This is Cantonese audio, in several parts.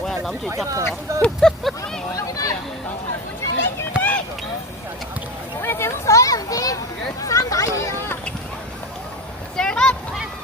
冇人諗住執佢啊！我哋整水啊，唔知3打2啊！射得，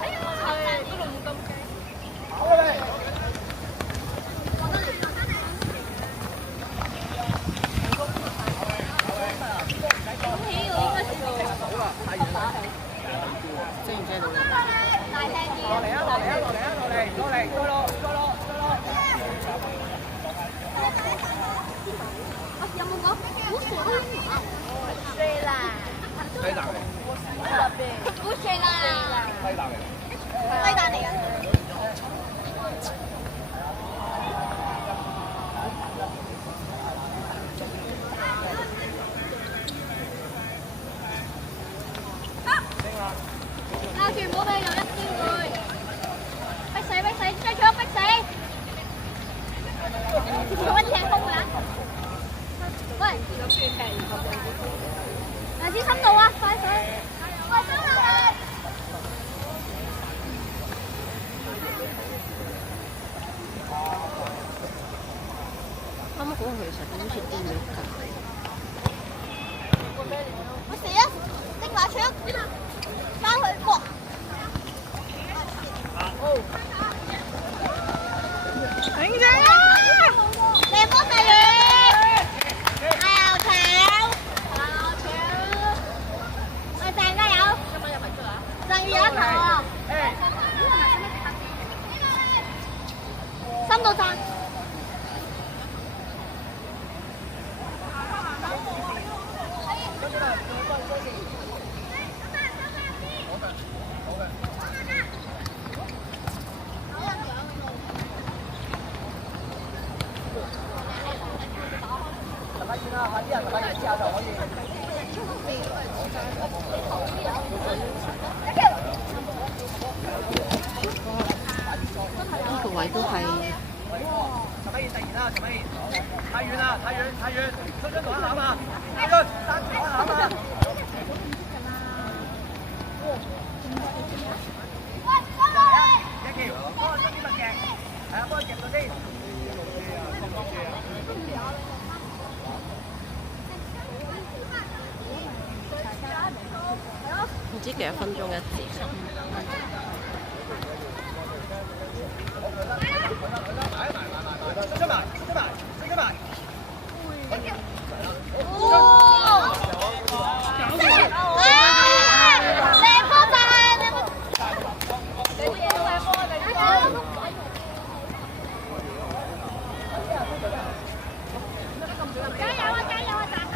哎呀，係嗰度冇咁勁。恭喜我應該知道。知唔知道？大聲啲。落嚟啊！落嚟啊！落嚟啊！落嚟！落嚟！過咯！過咯！過咯！有冇講？好傻啊！對啦。雞蛋嚟。好對啦。雞蛋嚟。雞蛋嚟㗎。啊！全部俾有一招佢，逼死逼死，追出逼死，做乜踢空㗎？喂，嗱，啲深度啊，快水！喂，收落嚟！啱啱嗰個其實好似癲咗㗎。我射啊！拎馬槍，翻去搏！頂住啊！靚波大魚，牛條，喂，鄭加油！鄭要一球啊！深度讚。呢個位都係。11二突然啦，11二，太遠啦，太遠，太遠，出咗躲一攬啊！出咗單躲一攬啊！一條，幫我將啲物夾，係啊，幫我夾到先。唔知幾多分鐘一節。出埋，出埋，出埋。哇！靚波仔，靚波！加油啊！加油啊！大家！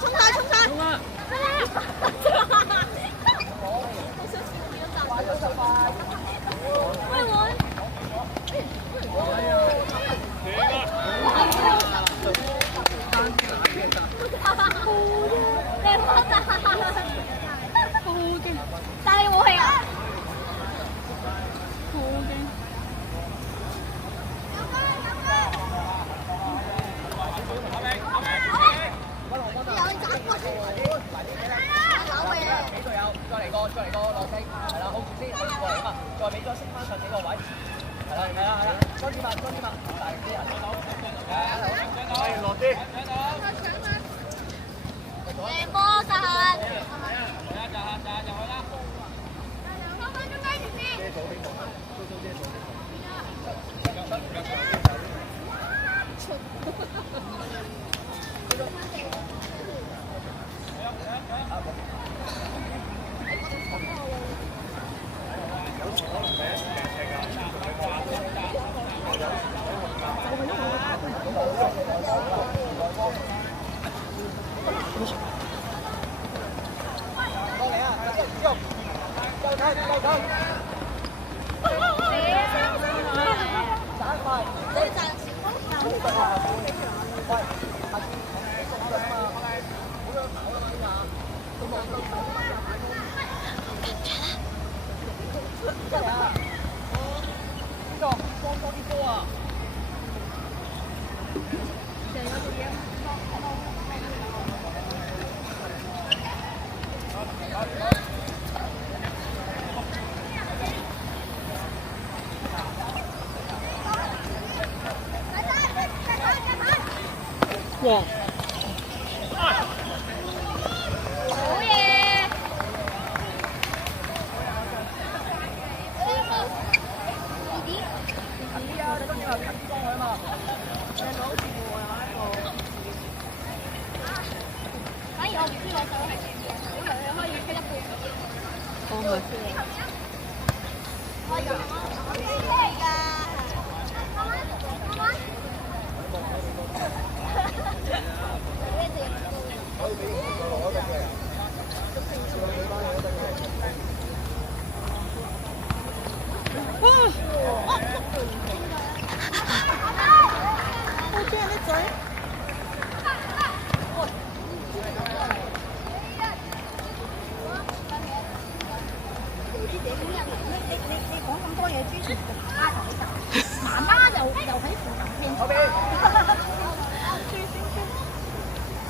衝晒！衝晒！衝啊！喂！啲。靚波實行。哇！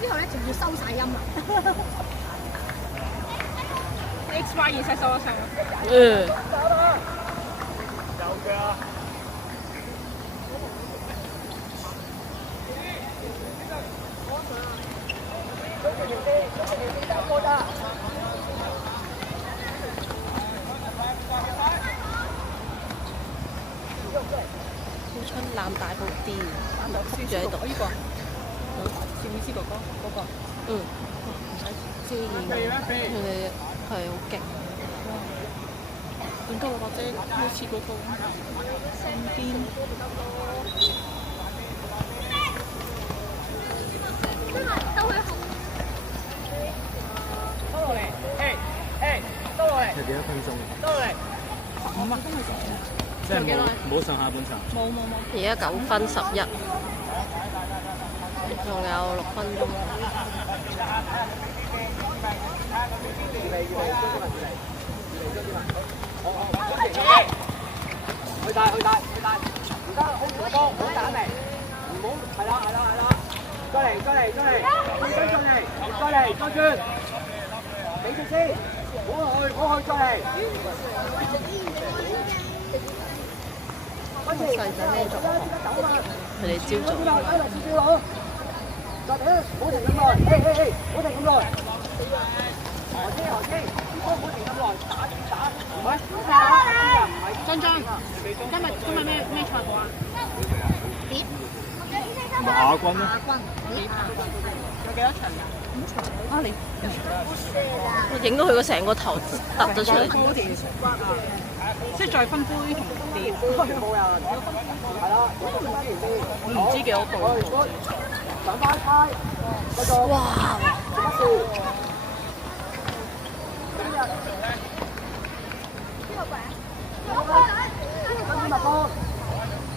之後咧仲要收晒音啦。XY 而家收咗聲。有㗎。富春南大好啲，住喺度。呢個邵美斯哥哥嗰個。嗯。唔使遮掩，佢哋係好勁。點解我或者好似嗰個身邊？收落嚟，收落嚟。係幾多分鐘？收落嚟。15啊，今日即係冇上下半場。冇。而家9分11，仲有6分鐘。去大，而家好唔好波，唔好打嚟，唔好係啦，再嚟，再轉，俾佢先，唔好去，再嚟。細仔孭咗佢哋朝早。再停，唔好停咁耐，唔好停咁耐。何師，唔好停咁耐，打，唔係。張，今日咩賽果啊？碟。亞軍咧？有幾多場㗎？5場。啊你？我影到佢個成個頭突咗出嚟。即係再分杯同碟。冇人。係啦，我唔知幾多個。上翻差，哇！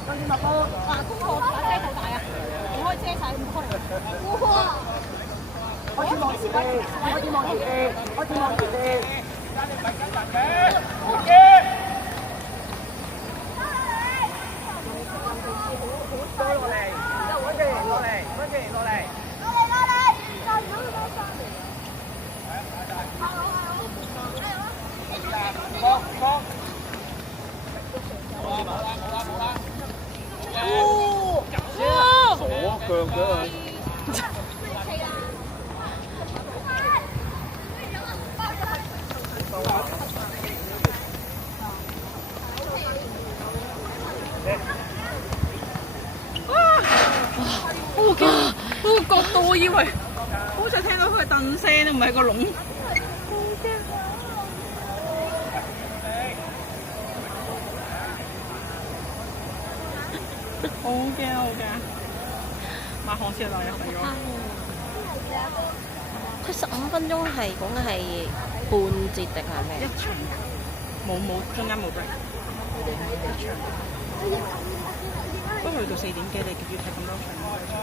跟住密波，哇！公河把遮好大啊！你可以遮晒咁開。哇！開始望前邊，多落嚟，穩住落嚟。放。冇啦。左腳嘅。嗰個角度我以為好似聽到佢嘅凳聲都唔係個籠。好驚好驚！馬航先來啊！佢15分鐘係講嘅係半節定係咩？一場冇中間冇 break。不過去到4點幾，你要睇咁多場。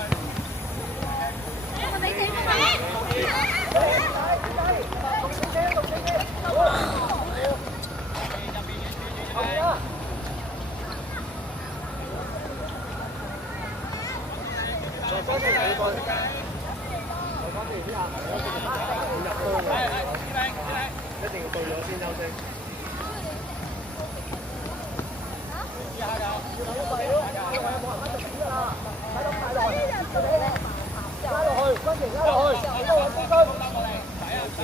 一定要到咗先休息。加落去，軍營加落去，加落去，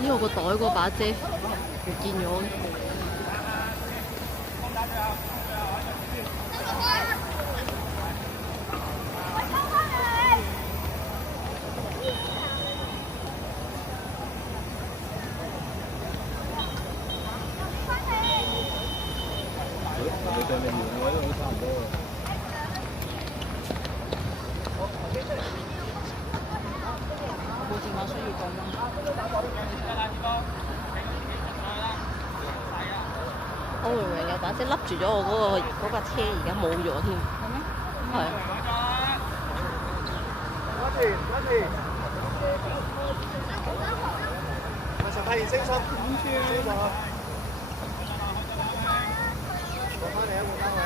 咦！我個袋嗰把遮唔見咗。冇電話需要降溫。我明明有把遮笠住咗我嗰架車，而家冇咗添。係咩？係。陳泰賢升心，升上啊！換翻嚟啊！換翻嚟。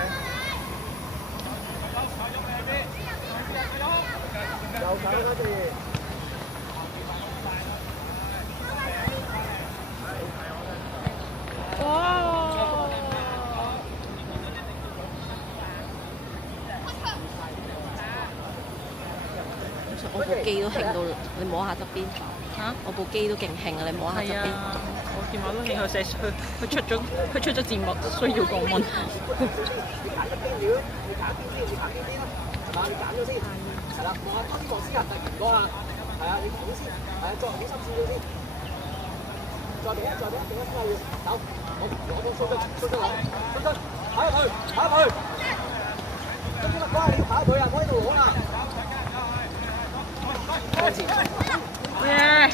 右手嗰邊。我部機都興到，你摸下側邊。嚇！我部機都勁興啊！你摸下側邊。我電話都興，佢出咗字幕，需要降溫。你揀個邊料？你揀邊先？你揀邊先啦？係嘛？你揀咗先。係啦，望下中國先入突然哥啊！係啊，你講先。係啊，再好心少少先。再俾一，再俾一，真係要走。我攞到蘇俊攞，蘇俊跑入去，跑入去。蘇俊哥，你要跑入去啊！唔可以度攞啦。開始。耶！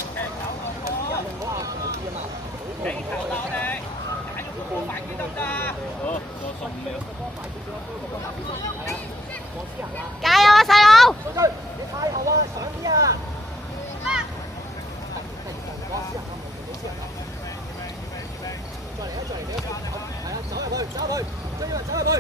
加油啊，細佬！你太後啊，上啲啊！再嚟，係啊，走入去，走入去，張耀文走入去。